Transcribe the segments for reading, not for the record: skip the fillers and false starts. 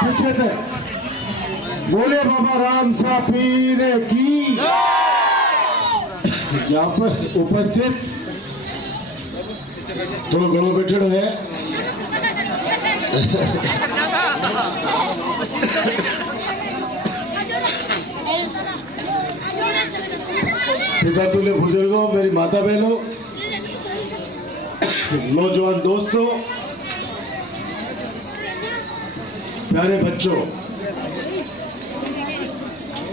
पीछे तक बोले बाबा राम सा पीर की। यहाँ पर उपस्थित थोड़ा घणो बैठे है पिता तुल्य बुजुर्गों, मेरी माता बहनों, नौजवान दोस्तों, प्यारे बच्चों,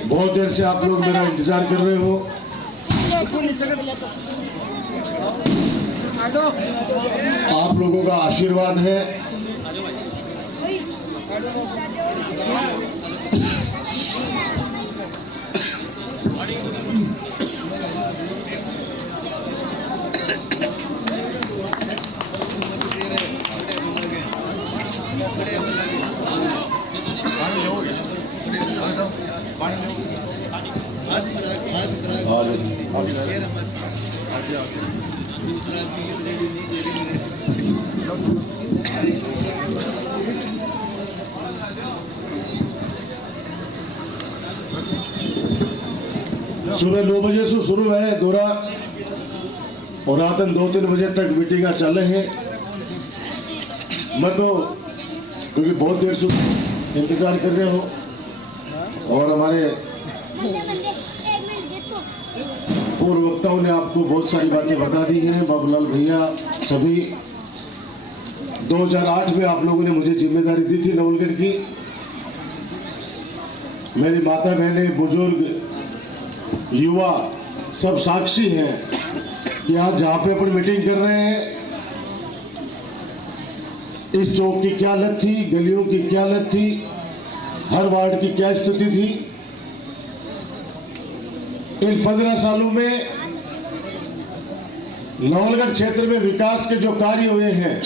बहुत देर से आप लोग मेरा इंतजार कर रहे हो। आप लोगों का आशीर्वाद है। सुबह 9 बजे से शुरू है दौरा और रातन 2-3 बजे तक मीटिंग चल रहे हैं। मैं तो क्योंकि बहुत देर से इंतजार कर रहे हो और हमारे पूर्व वक्ताओं ने आपको बहुत सारी बातें बता दी हैं। बाबूलाल भैया सभी 2008 में आप लोगों ने मुझे जिम्मेदारी दी थी नवलगढ़ की। मेरी माता बहनें, बुजुर्ग, युवा सब साक्षी हैं कि आज जहां पे अपन मीटिंग कर रहे हैं, इस चौक की क्या हालत थी, गलियों की क्या हालत थी, हर वार्ड की क्या स्थिति थी। इन 15 सालों में नवलगढ़ क्षेत्र में विकास के जो कार्य हुए हैं,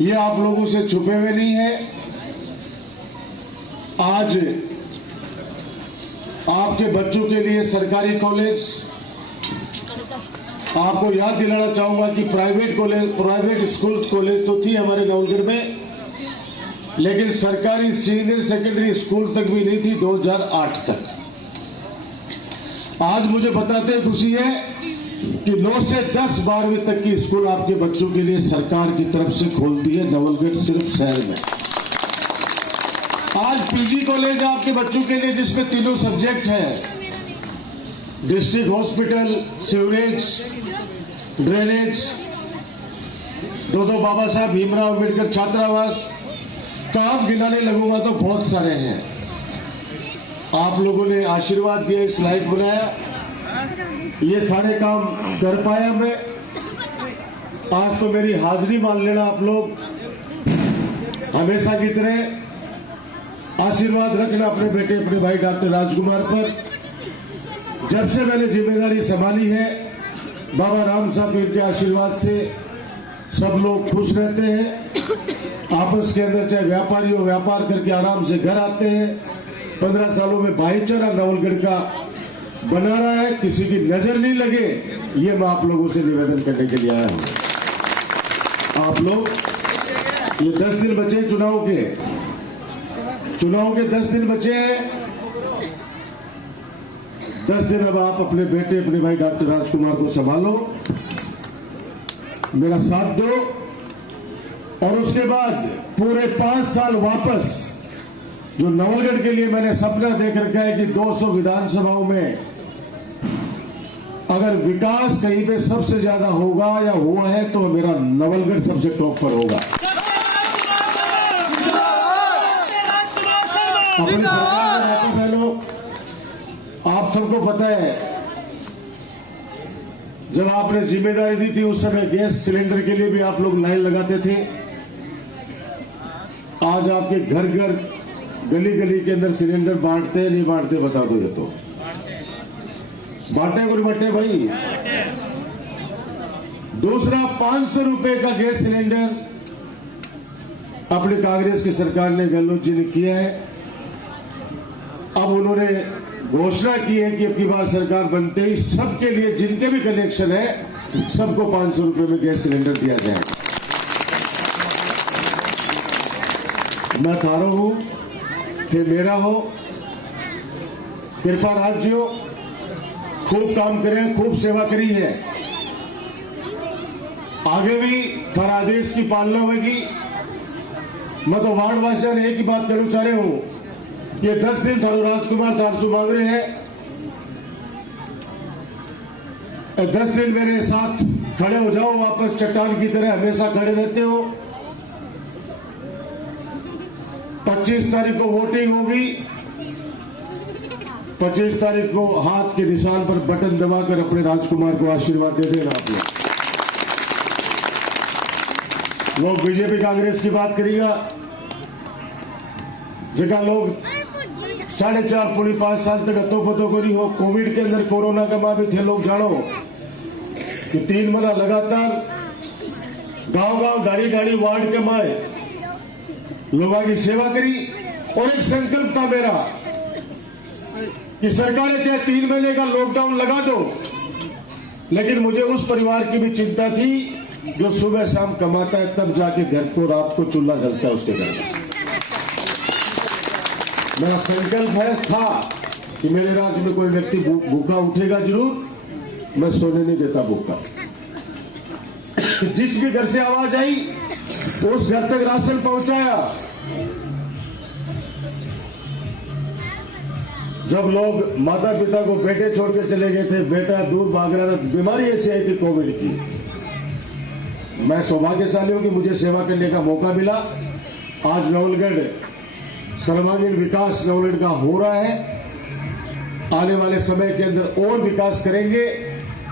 ये आप लोगों से छुपे हुए नहीं है। आज आपके बच्चों के लिए सरकारी कॉलेज, आपको याद दिलाना चाहूंगा कि प्राइवेट स्कूल कॉलेज तो थी हमारे नवलगढ़ में, लेकिन सरकारी सीनियर सेकेंडरी स्कूल तक भी नहीं थी 2008 तक। आज मुझे बताते खुशी है कि 9 से 10 12वीं तक की स्कूल आपके बच्चों के लिए सरकार की तरफ से खोल दी है नवलगढ़ सिर्फ शहर में। आज पीजी कॉलेज आपके बच्चों के लिए जिसमें तीनों सब्जेक्ट हैं, डिस्ट्रिक्ट हॉस्पिटल, सीवरेज, ड्रेनेज, 2 बाबा साहब भीमराव अम्बेडकर छात्रावास, काम गिनाने लगूंगा तो बहुत सारे हैं। आप लोगों ने आशीर्वाद दिया, इस लायक बनाया, ये सारे काम कर पाया मैं। आज तो मेरी हाजिरी मान लेना आप लोग, हमेशा की तरह आशीर्वाद रखना अपने बेटे, अपने भाई डॉक्टर राजकुमार पर। जब से मैंने जिम्मेदारी संभाली है, बाबा राम साहब पीर के आशीर्वाद से सब लोग खुश रहते हैं। आपस के अंदर चाहे व्यापारी हो, व्यापार करके आराम से घर आते हैं। 15 सालों में भाईचारा नवलगढ़ का बना रहा है, किसी की नजर नहीं लगे, ये मैं आप लोगों से निवेदन करने के लिए आया हूं। आप लोग, ये 10 दिन बचे चुनाव के 10 दिन बचे हैं। 10 दिन अब आप अपने बेटे, अपने भाई डॉक्टर राजकुमार को संभालो, मेरा साथ दो, और उसके बाद पूरे 5 साल वापस जो नवलगढ़ के लिए मैंने सपना देख रखा है कि 200 विधानसभाओं में अगर विकास कहीं पे सबसे ज्यादा होगा या हुआ है तो मेरा नवलगढ़ सबसे टॉप पर होगा। अपनी सरकार में रहते पहले आप सबको पता है, जब आपने जिम्मेदारी दी थी उस समय गैस सिलेंडर के लिए भी आप लोग लाइन लगाते थे। आज आपके घर घर, गली गली के अंदर सिलेंडर बांटते हैं, नहीं बांटते, बता दो। ये तो बांटे को नहीं बांटे भाई। दूसरा, 500 रुपए का गैस सिलेंडर अपनी कांग्रेस की सरकार ने, गहलोत जी ने किया है। अब उन्होंने घोषणा की है कि अब की बार सरकार बनते ही सबके लिए, जिनके भी कनेक्शन है, सबको 500 रुपए में गैस सिलेंडर दिया जाए। मैं थारो हूं थे मेरा हो, कृपा राज्यो खूब काम करें, खूब सेवा करी है, आगे भी थारा आदेश की पालना होगी। मैं तो वार्ड वासियों ने एक ही बात कहना चाह रहे हूं कि 10 दिन थारो राजकुमार 400 मांग रहे हैं, 10 दिन मेरे साथ खड़े हो जाओ, वापस चट्टान की तरह हमेशा खड़े रहते हो। 25 तारीख को वोटिंग होगी, 25 तारीख को हाथ के निशान पर बटन दबाकर अपने राजकुमार को आशीर्वाद दे देना। आप लोग बीजेपी कांग्रेस की बात करेगा, जगह लोग 4.5 पौने 5 साल तक हत्तो पत्तो को नहीं हो। कोविड के अंदर कोरोना का माँ भी थे, लोग जानो कि 3 महीना लगातार गांव-गांव गाड़ी-गाड़ी वार्ड के माए लोगों की सेवा करी। और एक संकल्प था मेरा कि सरकारें चाहे 3 महीने का लॉकडाउन लगा दो, लेकिन मुझे उस परिवार की भी चिंता थी जो सुबह शाम कमाता है, तब जाके घर को रात को चूल्हा जलता है उसके घर में। मेरा संकल्प था कि मेरे राज्य में कोई व्यक्ति भूखा उठेगा जरूर, मैं सोने नहीं देता भूखा। जिस भी घर से आवाज आई उस घर तक राशन पहुंचाया। जब लोग माता पिता को बेटे छोड़ के चले गए थे, बेटा दूर भाग रहा था, बीमारी ऐसी आई थी कोविड की, मैं सौभाग्यशाली हूं कि मुझे सेवा करने का मौका मिला। आज नवलगढ़ सर्वांगीण विकास नवलगढ़ का हो रहा है, आने वाले समय के अंदर और विकास करेंगे।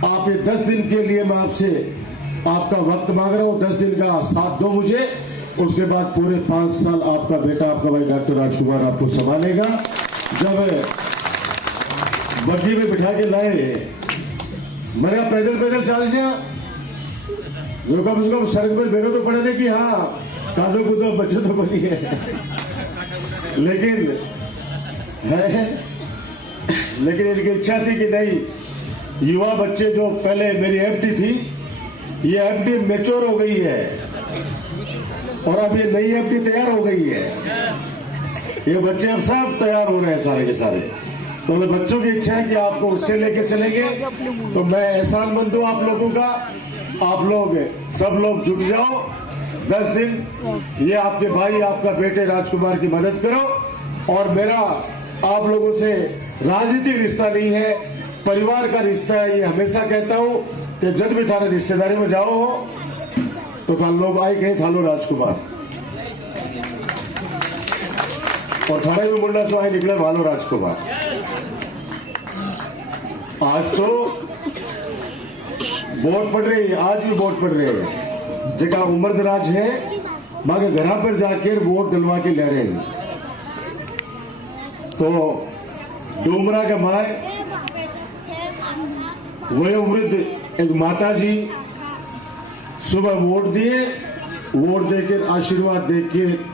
आप ये 10 दिन के लिए मैं आपसे आपका वक्त मांग रहा हूं, 10 दिन का साथ दो मुझे, उसके बाद पूरे 5 साल आपका बेटा, आपका भाई डॉक्टर राजकुमार आपको संभालेगा। जब बग्गी में बिठा के लाए, मैंने कहा पैदल पैदल चल से जो कम से कम सड़क पर बेरो तो पड़े कि हाँ कादो कूदो बच्चे तो बनी है, लेकिन इनकी इच्छा थी कि नहीं, युवा बच्चे जो पहले मेरी एफडी थी, ये एफडी मैच्योर हो गई है और अब ये नई एफडी तैयार हो गई है। ये बच्चे अब सब तैयार हो रहे हैं सारे के सारे। तो बच्चों की इच्छा है कि आपको उससे लेके चलेंगे, तो मैं एहसानमंद हूं आप लोगों का। आप लोग सब लोग जुट जाओ, 10 दिन ये आपके भाई, आपका बेटे राजकुमार की मदद करो। और मेरा आप लोगों से राजनीतिक रिश्ता नहीं है, परिवार का रिश्ता है। ये हमेशा कहता हूं कि जब भी थारे रिश्तेदारी में जाओ हो तो थारे लोग आए कहीं थालो राजकुमार, और थारे में मुंडा सो आए निकले भालो राजकुमार। आज तो वोट पड़ रही है, आज भी वोट पड़ रहे हैं, जगह उम्र दराज है, मांगे घर पर जाकर वोट डलवा के ले रहे हैं। तो डूमरा के माए वयोवृद्ध एक माता जी सुबह वोट दिए, वोट देकर आशीर्वाद देके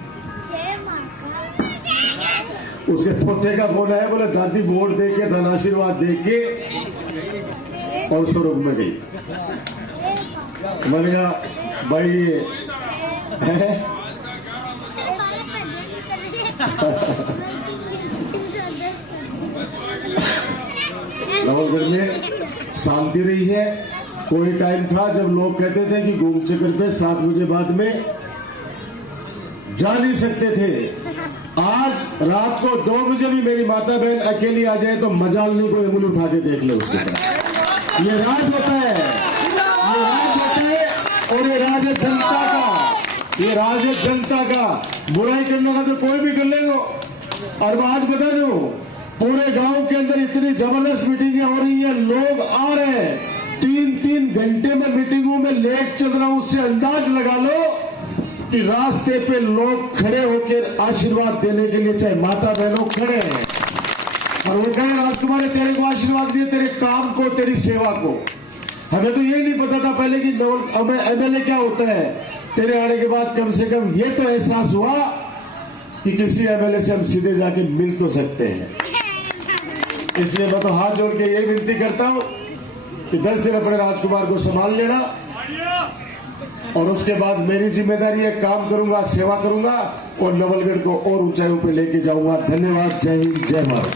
उसके पोते का फोन आया, बोले दादी वोट देके धन आशीर्वाद देके और स्वर्ग में गई। मैंने कहा भाई ये है नवलगढ़ में शांति रही है। कोई टाइम था जब लोग कहते थे कि घूम चक्कर पे 7 बजे बाद में जा नहीं सकते थे। आज रात को 2 बजे भी मेरी माता बहन अकेली आ जाए तो मजाल नहीं, कोई उंगली उठा के देख ले उसके साथ। ये राज होता है, ये राज होता है, और ये राज है जनता का, ये राज है जनता का। बुराई करने का तो कोई भी कर लेगा। और मैं आज बता दूं, पूरे गांव के अंदर इतनी जबरदस्त मीटिंगें हो रही है, लोग आ रहे हैं, 3-3 घंटे में मीटिंगों में लेक चल रहा हूं। उससे अंदाज लगा लो कि रास्ते पे लोग खड़े होकर आशीर्वाद देने के लिए, चाहे माता बहनों खड़े हैं, और वो कह रहे राजकुमार ने तेरे को आशीर्वाद दिए, तेरे काम को, तेरी सेवा को। हमें तो ये नहीं पता था पहले कि एमएलए क्या होता है। तेरे आने के बाद कम से कम ये तो एहसास हुआ कि किसी एमएलए से हम सीधे जाके मिल तो सकते हैं। इसलिए मैं तो हाथ जोड़ के ये विनती करता हूं कि 10 दिन अपने राजकुमार को संभाल लेना। और उसके बाद मेरी जिम्मेदारी है, काम करूंगा, सेवा करूंगा और नवलगढ़ को और ऊंचाइयों पे लेके जाऊंगा। धन्यवाद। जय हिंद, जय भारत।